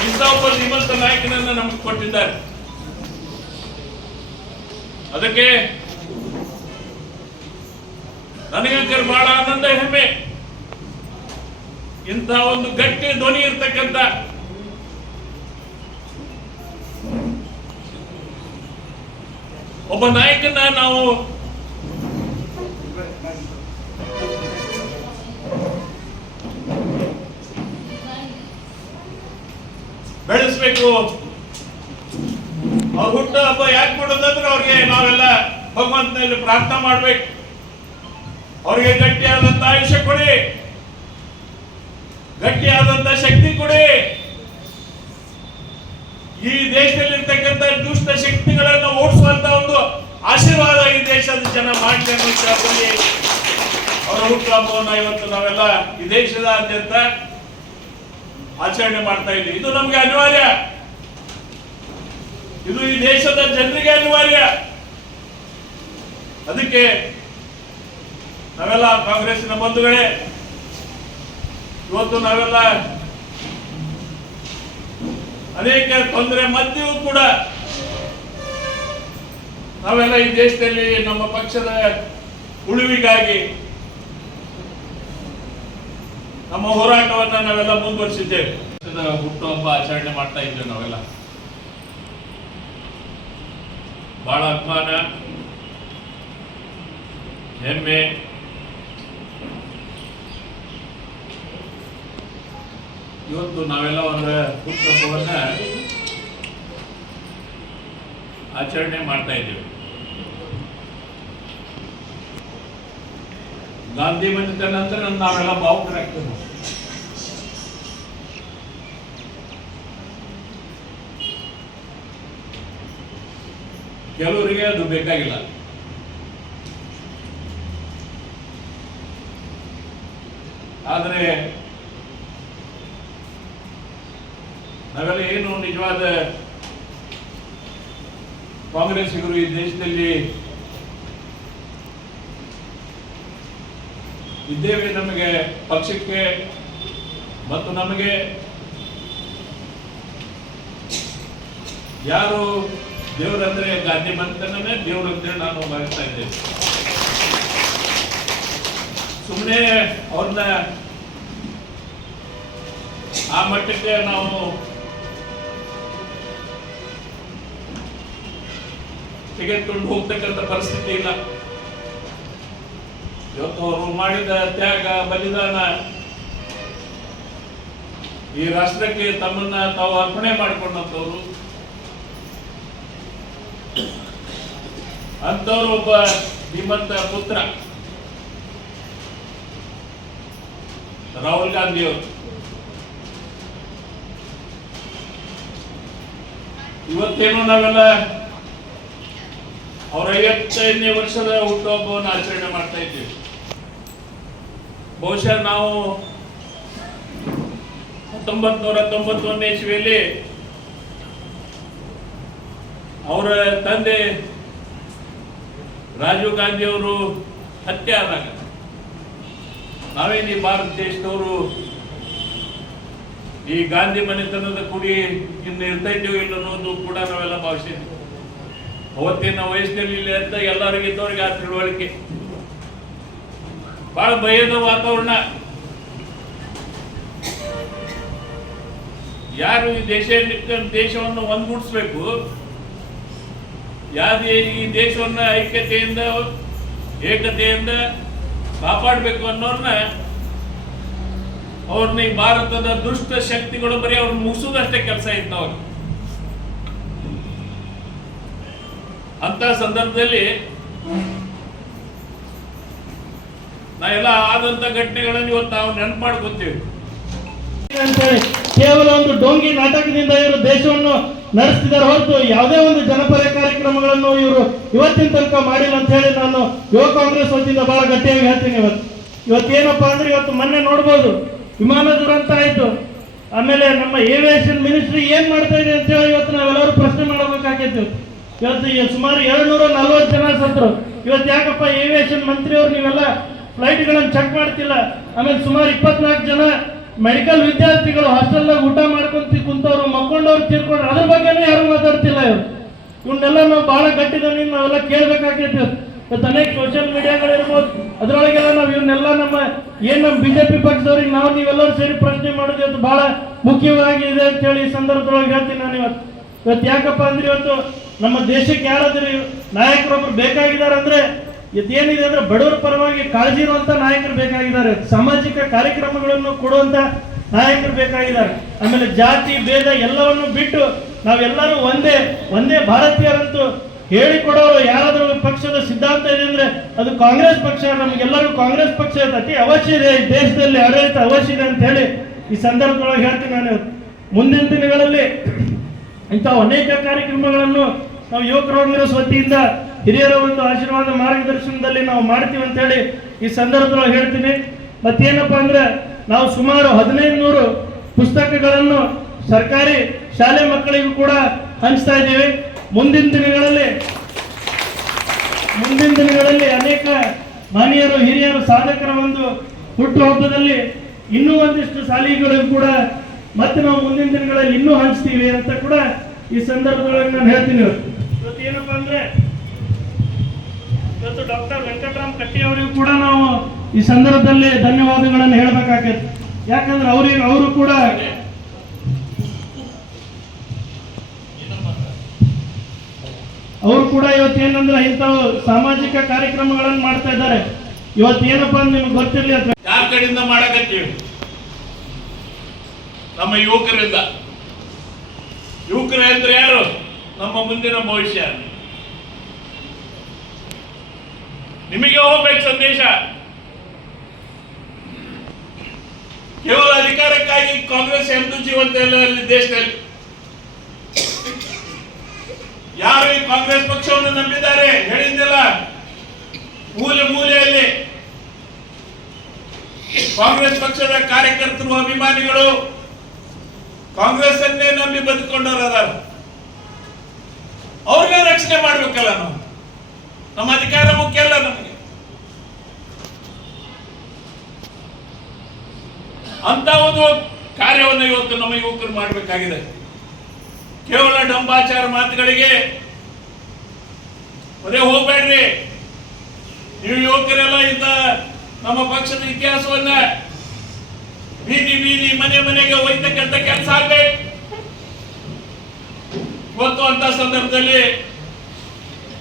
ಇಂಥ ಒಬ್ಬ ಧೀಮಂತ ನಾಯಕನನ್ನ ನಮಗೆ ಕೊಟ್ಟಿದ್ದಾರೆ. ಅದಕ್ಕೆ ನನಗಂಕರ ಬಹಳ ಆನಂದ, ಹೆಮ್ಮೆ. ಇಂಥ ಒಂದು ಗಟ್ಟಿ ಧ್ವನಿ ಇರ್ತಕ್ಕಂಥ ಒಬ್ಬ ನಾಯಕನ ನಾವು ಬೆಳೆಸಬೇಕು. ಅವ್ರ ಹುಟ್ಟು ಹಬ್ಬ ಯಾಕೆ ಮಾಡೋದಂದ್ರೆ ಅವ್ರಿಗೆ ನಾವೆಲ್ಲ ಭಗವಂತನಲ್ಲಿ ಪ್ರಾರ್ಥನೆ ಮಾಡ್ಬೇಕು. ಅವ್ರಿಗೆ ಗಟ್ಟಿಯಾದಂತ ಆಯುಷ್ಯ ಕೊಡಿ, ಗಟ್ಟಿಯಾದಂತ ಶಕ್ತಿ ಕೊಡಿ. ಈ ದೇಶದಲ್ಲಿರ್ತಕ್ಕಂಥ ದುಷ್ಟ ಶಕ್ತಿಗಳನ್ನು ಓಡಿಸುವಂತ ಒಂದು ಆಶೀರ್ವಾದ ಈ ದೇಶದ ಜನ ಮಾಡಲಿ ಅನ್ನೋದ್ರಲ್ಲಿ ಅವರ ಹುಟ್ಟುಹಬ್ಬವನ್ನು ಇವತ್ತು ನಾವೆಲ್ಲ ಈ ದೇಶದಾದ್ಯಂತ ಆಚರಣೆ ಮಾಡ್ತಾ ಇದ್ದೀವಿ. ಇದು ನಮ್ಗೆ ಅನಿವಾರ್ಯ, ಇದು ಈ ದೇಶದ ಜನರಿಗೆ ಅನಿವಾರ್ಯ. ಅದಕ್ಕೆ ನಾವೆಲ್ಲ ಕಾಂಗ್ರೆಸ್ಸಿನ ಬಂಧುಗಳೇ, ಇವತ್ತು ನಾವೆಲ್ಲ ಅನೇಕ ತೊಂದರೆ ಮಧ್ಯೆಯೂ ಕೂಡ ನಾವೆಲ್ಲ ಈ ದೇಶದಲ್ಲಿ ನಮ್ಮ ಪಕ್ಷದ ಉಳಿವಿಗಾಗಿ ನಮ್ಮ ಹೋರಾಟವನ್ನ ನಾವೆಲ್ಲ ಮುಂದುವರಿಸಿದ್ದೇವೆ. ಹುಟ್ಟುಹಬ್ಬ ಆಚರಣೆ ಮಾಡ್ತಾ ಇದ್ದೇವೆ ನಾವೆಲ್ಲ. ಬಹಳ ಅಭಿಮಾನ, ಹೆಮ್ಮೆ. ಇವತ್ತು ನಾವೆಲ್ಲ ಒಂದು ಹುಟ್ಟುಹಬ್ಬವನ್ನ ಆಚರಣೆ ಮಾಡ್ತಾ ಇದ್ದೇವೆ. ಗಾಂಧಿ ಬಂದಿದ್ದ ನಂತರ ನಾವೆಲ್ಲ ಭಾವುಕರಾಗ್ತೇವೆ. ಕೆಲವರಿಗೆ ಅದು ಬೇಕಾಗಿಲ್ಲ. ಆದರೆ ನಾವೆಲ್ಲ ಏನು ನಿಜವಾದ ಕಾಂಗ್ರೆಸ್ಸಿಗರು ಈ ದೇಶದಲ್ಲಿ ಇದ್ದೇವೆ, ನಮಗೆ ಪಕ್ಷಕ್ಕೆ ಮತ್ತು ನಮಗೆ ಯಾರು ದೇವರಂದ್ರೆ ಗಾಂಧಿ ಬಂಧನೇ ದೇವರಂದ್ರೆ ನಾನು ಭಾವಿಸ್ತಾ ಇದ್ದೇನೆ. ಸುಮ್ಮನೆ ಅವ್ರನ್ನ ಆ ಮಟ್ಟಕ್ಕೆ ನಾವು ತೆಗೆದುಕೊಂಡು ಹೋಗ್ತಕ್ಕಂಥ ಪರಿಸ್ಥಿತಿ ಇಲ್ಲ. ಇವತ್ತು ಅವರು ಮಾಡಿದ ತ್ಯಾಗ, ಬಲಿದಾನ, ಈ ರಾಷ್ಟ್ರಕ್ಕೆ ತಮ್ಮನ್ನ ತಾವು ಅರ್ಪಣೆ ಮಾಡಿಕೊಂಡಂತವ್ರು, ಅಂತವರು ಒಬ್ಬ ಧೀಮಂತ ಪುತ್ರ ರಾಹುಲ್ ಗಾಂಧಿ ಅವರು. ಇವತ್ತೇನು ನಾವೆಲ್ಲ ಅವರ 55ನೇ ವರ್ಷದ ಹುಟ್ಟುಹಬ್ಬವನ್ನು ಆಚರಣೆ ಮಾಡ್ತಾ ಇದ್ದೀವಿ. ಬಹುಶಃ ನಾವು 1991ನೇ ಇಸ್ವಿಯಲ್ಲಿ ಅವರ ತಂದೆ ರಾಜೀವ್ ಗಾಂಧಿ ಅವರು ಹತ್ಯೆ ಆದಾಗ ನಾವೇನು ಈ ಭಾರತ ದೇಶದವರು ಈ ಗಾಂಧಿ ಮನೆತನದ ಕುಡಿ ಇನ್ನು ಇರ್ತಾ ಇದ್ದೀವಿ ಇಲ್ಲ ಅನ್ನೋದು ಕೂಡ ನಾವೆಲ್ಲ ಭಾವಿಸಿದ್ವಿ. ಅವತ್ತಿನ ವಯಸ್ಸಿನಲ್ಲಿ ಇಲ್ಲಿ ಅಂತ ಎಲ್ಲರಿಗಿದ್ದವ್ರಿಗೆ ಆ ತಿಳುವಳಿಕೆ, ಬಹಳ ಭಯದ ವಾತಾವರಣ. ಯಾರು ಈ ದೇಶವನ್ನು ಒಂದ್ಗೂಡಿಸ್ಬೇಕು, ಯಾರು ಈ ದೇಶವನ್ನ ಐಕ್ಯತೆಯಿಂದ ಏಕತೆಯಿಂದ ಕಾಪಾಡಬೇಕು ಅನ್ನೋರ್ನ ಅವ್ರನ್ನ ಈ ಭಾರತದ ದುಷ್ಟ ಶಕ್ತಿಗಳು ಬರೀ ಅವ್ರನ್ನ ಮುಗಿಸೋದಷ್ಟೇ ಕೆಲಸ ಇತ್ತು ಅವ್ರಿಗೆ. ಅಂತ ಸಂದರ್ಭದಲ್ಲಿ ನಾ ಎಲ್ಲ ಆದಂತ ಘಟನೆಗಳನ್ನು ಇವತ್ತು ನಾವು ನೆನಪು ಮಾಡ್ಕೊತೀವಿ ಅಂತೇಳಿ ಕೇವಲ ಒಂದು ಡೋಂಗಿ ನಾಟಕದಿಂದ ಇವರು ದೇಶವನ್ನು ನಡೆಸ್ತಿದ್ದಾರೆ ಹೊರತು ಯಾವುದೇ ಒಂದು ಜನಪರ ಕಾರ್ಯಕ್ರಮಗಳನ್ನು ಇವರು ಇವತ್ತಿನ ತನಕ ಮಾಡಿಲ್ಲ ಅಂತ ಹೇಳಿ ನಾನು ಯುವ ಕಾಂಗ್ರೆಸ್ ವತಿಯಿಂದ ಬಹಳ ಗಟ್ಟಿಯಾಗಿ ಹೇಳ್ತೀನಿ. ಇವತ್ತೇನಪ್ಪಾ ಅಂದ್ರೆ ಇವತ್ತು ಮೊನ್ನೆ ನೋಡ್ಬೋದು ವಿಮಾನ ದುರಂತ ಆಯ್ತು, ಆಮೇಲೆ ನಮ್ಮ ಏವಿಯೇಷನ್ ಮಿನಿಸ್ಟ್ರಿ ಏನ್ ಮಾಡ್ತಾ ಇದೆ ಅಂತ ಹೇಳಿ ಇವತ್ತು ನಾವೆಲ್ಲರೂ ಪ್ರಶ್ನೆ ಮಾಡಬೇಕಾಗಿತ್ತು. ಇವತ್ತು ಸುಮಾರು 740 ಜನ ಸತ್ರು. ಇವತ್ತು ಯಾಕಪ್ಪ ಏವಿಯೇಷನ್ ಮಂತ್ರಿ ಅವರು ನೀವೆಲ್ಲ ಫ್ಲೈಟ್ಗಳನ್ನು ಚೆಕ್ ಮಾಡ್ತಿಲ್ಲ? ಆಮೇಲೆ ಸುಮಾರು 24 ಜನ ಮೆಡಿಕಲ್ ವಿದ್ಯಾರ್ಥಿಗಳು ಹಾಸ್ಟೆಲ್ನಾಗ ಊಟ ಮಾಡ್ಕೊಂತ ಕುಂತವ್ರು ಮಕ್ಕೊಂಡವ್ರು ತೀರ್ಕೊಂಡ್ರು, ಅದ್ರ ಬಗ್ಗೆನೂ ಯಾರು ಮಾತಾಡ್ತಿಲ್ಲ. ಇವನ್ನೆಲ್ಲ ನಾವು ಬಹಳ ಗಟ್ಟಿದಲ್ಲಿ ನಾವೆಲ್ಲ ಕೇಳ್ಬೇಕಾಗೈತೆ. ಇವತ್ತು ಅನೇಕ ಸೋಷಿಯಲ್ ಮೀಡಿಯಾಗಳಿರ್ಬೋದು, ಅದರೊಳಗೆಲ್ಲ ನಾವು ಇವನ್ನೆಲ್ಲ ನಮ್ಮ ಬಿಜೆಪಿ ಪಕ್ಷದವ್ರಿಗೆ ನೀವೆಲ್ಲರೂ ಸೇರಿ ಪ್ರಶ್ನೆ ಮಾಡೋದು ಇವತ್ತು ಬಹಳ ಮುಖ್ಯವಾಗಿ ಇದೆ ಅಂತ ಹೇಳಿ ಈ ಸಂದರ್ಭದೊಳಗೆ ಹೇಳ್ತೀನಿ ನಾನು. ಇವತ್ತು ಯಾಕಪ್ಪ ಅಂದ್ರೆ ಇವತ್ತು ನಮ್ಮ ದೇಶಕ್ಕೆ ಯಾರಾದ್ರೂ ನಾಯಕರೊಬ್ರು ಬೇಕಾಗಿದ್ದಾರೆ ಅಂದ್ರೆ ಏನಿದೆ ಅಂದ್ರೆ ಬಡವರ ಪರವಾಗಿ ಕಾಳಜಿ ಇರುವಂತ ನಾಯಕರು ಬೇಕಾಗಿದ್ದಾರೆ, ಸಾಮಾಜಿಕ ಕಾರ್ಯಕ್ರಮಗಳನ್ನು ಕೊಡುವಂತ ನಾಯಕರು ಬೇಕಾಗಿದ್ದಾರೆ. ಆಮೇಲೆ ಜಾತಿ ಭೇದ ಎಲ್ಲವನ್ನು ಬಿಟ್ಟು ನಾವೆಲ್ಲರೂ ಒಂದೇ ಭಾರತೀಯರಂತೂ ಹೇಳಿಕೊಡೋರು ಯಾರಾದ್ರೂ ಪಕ್ಷದ ಸಿದ್ಧಾಂತ ಇದೆ ಅಂದ್ರೆ ಅದು ಕಾಂಗ್ರೆಸ್ ಪಕ್ಷ. ನಮ್ಗೆಲ್ಲರೂ ಕಾಂಗ್ರೆಸ್ ಪಕ್ಷ ಅತಿ ಅವಶ್ಯ ಇದೆ, ಈ ದೇಶದಲ್ಲಿ ಆಡಳಿತ ಅವಶ್ಯ ಇದೆ ಅಂತ ಹೇಳಿ ಈ ಸಂದರ್ಭದೊಳಗೆ ಹೇಳ್ತೀನಿ ನಾನು. ಮುಂದಿನ ದಿನಗಳಲ್ಲಿ ಇಂಥ ಅನೇಕ ಕಾರ್ಯಕ್ರಮಗಳನ್ನು ನಾವು ಯುವ ಕಾಂಗ್ರೆಸ್ ವತಿಯಿಂದ ಹಿರಿಯರ ಒಂದು ಆಶೀರ್ವಾದ ಮಾರ್ಗದರ್ಶನದಲ್ಲಿ ನಾವು ಮಾಡ್ತೀವಿ ಅಂತ ಹೇಳಿ ಈ ಸಂದರ್ಭದೊಳಗೆ ಹೇಳ್ತೀನಿ. ಮತ್ತೇನಪ್ಪ ಅಂದ್ರೆ ನಾವು ಸುಮಾರು 1500 ಪುಸ್ತಕಗಳನ್ನು ಸರ್ಕಾರಿ ಶಾಲೆ ಮಕ್ಕಳಿಗೂ ಕೂಡ ಹಂಚ್ತಾ ಇದ್ದೀವಿ. ಮುಂದಿನ ದಿನಗಳಲ್ಲಿ ಅನೇಕ ಮಾನ್ಯರು ಹಿರಿಯರು ಸಾಧಕರ ಒಂದು ಹುಟ್ಟುಹಬ್ಬದಲ್ಲಿ ಇನ್ನೂ ಒಂದಿಷ್ಟು ಶಾಲೆಗಳಿಗೂ ಕೂಡ ಮತ್ತೆ ನಾವು ಮುಂದಿನ ದಿನಗಳಲ್ಲಿ ಇನ್ನೂ ಹಂಚ್ತೀವಿ ಅಂತ ಕೂಡ ಈ ಸಂದರ್ಭದೊಳಗೆ ನಾನು ಹೇಳ್ತೀನಿ. ಇವತ್ತು ಏನಪ್ಪಾ ಅಂದ್ರೆ ಇವತ್ತು ಡಾಕ್ಟರ್ ವೆಂಕಟರಾಮ್ ಕಟ್ಟಿ ಅವರಿಗೂ ಕೂಡ ನಾವು ಈ ಸಂದರ್ಭದಲ್ಲಿ ಧನ್ಯವಾದಗಳನ್ನು ಹೇಳಬೇಕಾಗತ್ತೆ. ಯಾಕಂದ್ರೆ ಅವರು ಕೂಡ ಇವತ್ತೇನಂದ್ರೆ ಇಂಥವು ಸಾಮಾಜಿಕ ಕಾರ್ಯಕ್ರಮಗಳನ್ನು ಮಾಡ್ತಾ ಇದ್ದಾರೆ. ಇವತ್ತೇನಪ್ಪ ಅಂದ್ರೆ ನಿಮ್ಗೆ ಗೊತ್ತಿರಲಿ ಅಂತ ಯಾರ ಕಡೆಯಿಂದ ಮಾಡಕತ್ತೀವಿ? ನಮ್ಮ ಯುವಕರಿಂದ. ಯುವಕರು ಅಂದ್ರೆ ಯಾರು? ನಮ್ಮ ಮುಂದಿನ ಭವಿಷ್ಯ. ನಿಮಗೆ ಹೋಗ್ಬೇಕು ಸಂದೇಶ. ಕೇವಲ ಅಧಿಕಾರಕ್ಕಾಗಿ ಕಾಂಗ್ರೆಸ್ ಎಂದೂ ಜೀವಂತ ಇಲ್ಲ ಅಲ್ಲಿ ದೇಶದಲ್ಲಿ. ಯಾರು ಈ ಕಾಂಗ್ರೆಸ್ ಪಕ್ಷವನ್ನು ನಂಬಿದ್ದಾರೆ ಹೇಳಿದ್ದಿಲ್ಲ, ಮೂಲೆಯಲ್ಲಿ ಕಾಂಗ್ರೆಸ್ ಪಕ್ಷದ ಕಾರ್ಯಕರ್ತರು ಅಭಿಮಾನಿಗಳು ಕಾಂಗ್ರೆಸ್ ಅನ್ನೇ ನಂಬಿ ಬದುಕೊಂಡವರು ಅದಾರ. ಅವ್ರಿಗೆ ರಕ್ಷಣೆ ಮಾಡ್ಬೇಕಲ್ಲ ನಾವು. ನಮ್ಮ ಅಧಿಕಾರ ಮುಖ್ಯ ಅಲ್ಲ ನಮಗೆ. ಅಂತ ಒಂದು ಕಾರ್ಯವನ್ನು ಇವತ್ತು ನಮ್ಮ ಯುವಕರು ಮಾಡಬೇಕಾಗಿದೆ. ಕೇವಲ ಡಂಬಾಚಾರ ಮಾತುಗಳಿಗೆ ಅದೇ ಹೋಗ್ಬೇಡ್ರಿ. ನೀವು ಯುವಕರೆಲ್ಲ ಇಂತ ನಮ್ಮ ಪಕ್ಷದ ಇತಿಹಾಸವನ್ನ ಬೀದಿ ಮನೆಗೆ ಒಯ್ತಕ್ಕಂಥ ಕೆಲಸ ಆಗ್ಬೇಕು. ಇವತ್ತು ಅಂತ ಸಂದರ್ಭದಲ್ಲಿ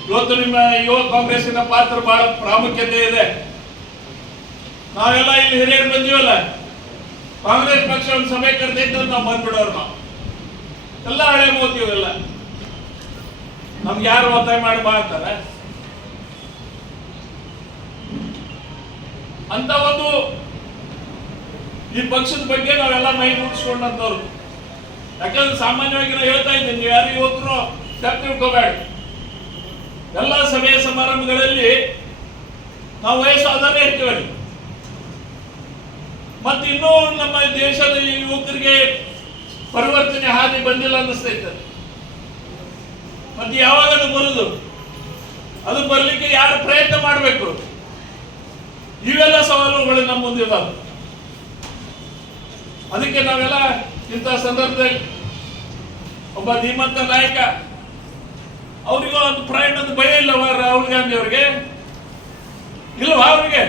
ಇವತ್ತು ನಿಮ್ಮ ಯುವ ಕಾಂಗ್ರೆಸ್ಸಿನ ಪಾತ್ರ ಬಹಳ ಪ್ರಾಮುಖ್ಯತೆ ಇದೆ. ನಾವೆಲ್ಲ ಇಲ್ಲಿ ಹಿರಿಯರು ಬಂದಿವಲ್ಲ, ಕಾಂಗ್ರೆಸ್ ಪಕ್ಷ ಒಂದು ಸಭೆ ಕರೆದಿದ್ದು ನಾವು ಬಂದ್ಬಿಡೋರು. ನಾವು ಎಲ್ಲ ಹಳೆ ಮೋತೀವೆಲ್ಲ. ನಮ್ಗೆ ಯಾರು ಒತ್ತಾಯ ಮಾಡಿ ಬಾ ಅಂತಾರೆ? ಅಂತ ಒಂದು ಈ ಪಕ್ಷದ ಬಗ್ಗೆ ನಾವೆಲ್ಲ ಮೈ ಮುಗಿಸ್ಕೊಂಡಂತವ್ರು. ಯಾಕಂದ್ರೆ ಸಾಮಾನ್ಯವಾಗಿ ನಾವು ಹೇಳ್ತಾ ಇದ್ದೀನಿ, ನೀವು ಯಾರು ಯುವಕರು ತಪ್ಪು ತಿಳ್ಕೋಬೇಡ. ಎಲ್ಲ ಸಭೆ ಸಮಾರಂಭಗಳಲ್ಲಿ ನಾವು ವಯಸ್ಸಾದವರೇ ಇರ್ತೀವಿ. ಮತ್ತೆ ಇನ್ನೂ ನಮ್ಮ ದೇಶದ ಯುವಕರಿಗೆ ಪರಿವರ್ತನೆ ಹಾದಿ ಬಂದಿಲ್ಲ ಅನ್ನಿಸ್ತೈತೆ. ಮತ್ತೆ ಯಾವಾಗ ಅದು ಬರುದು? ಅದು ಬರ್ಲಿಕ್ಕೆ ಯಾರು ಪ್ರಯತ್ನ ಮಾಡಬೇಕು? ಇವೆಲ್ಲ ಸವಾಲುಗಳು ನಮ್ಮ ಮುಂದಿದ್ದಾವೆ. ಅದಕ್ಕೆ ನಾವೆಲ್ಲ ಇಂಥ ಸಂದರ್ಭದಲ್ಲಿ ಒಬ್ಬ ಧೀಮಂತ ನಾಯಕ, ಅವರಿಗೂ ಒಂದು ಪ್ರಯಾಣದ ಭಯ ಇಲ್ಲವ ರಾಹುಲ್ ಗಾಂಧಿ ಅವ್ರಿಗೆ? ಇಲ್ವಾ ಅವ್ರಿಗೆ?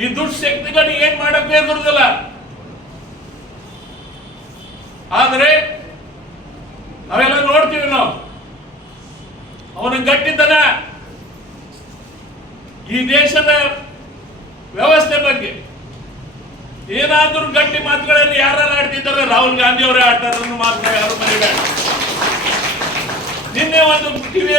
ಈ ದುಡ್ಡು ಶಕ್ತಿಗಳಿಗೆ ಏನ್ ಮಾಡಕ್ ಬೇಕಾಗುದಿಲ್ಲ. ಆದ್ರೆ ನಾವೆಲ್ಲ ನೋಡ್ತೀವಿ, ನಾವು ಅವನ ಗಟ್ಟಿತನ, ಈ ದೇಶದ ವ್ಯವಸ್ಥೆ ಬಗ್ಗೆ ಏನಾದ್ರೂ ಗಟ್ಟಿ ಮಾತುಗಳಲ್ಲಿ ಯಾರು ಆಡ್ತಿದ್ದಾರೆ? ರಾಹುಲ್ ಗಾಂಧಿ ಅವರೇ ಆಡ್ತಾರೆ. ಮಾತ್ರ ಯಾರು ಮರಿಬೇಡ. ನಿನ್ನೆ ಒಂದು ಟಿವಿ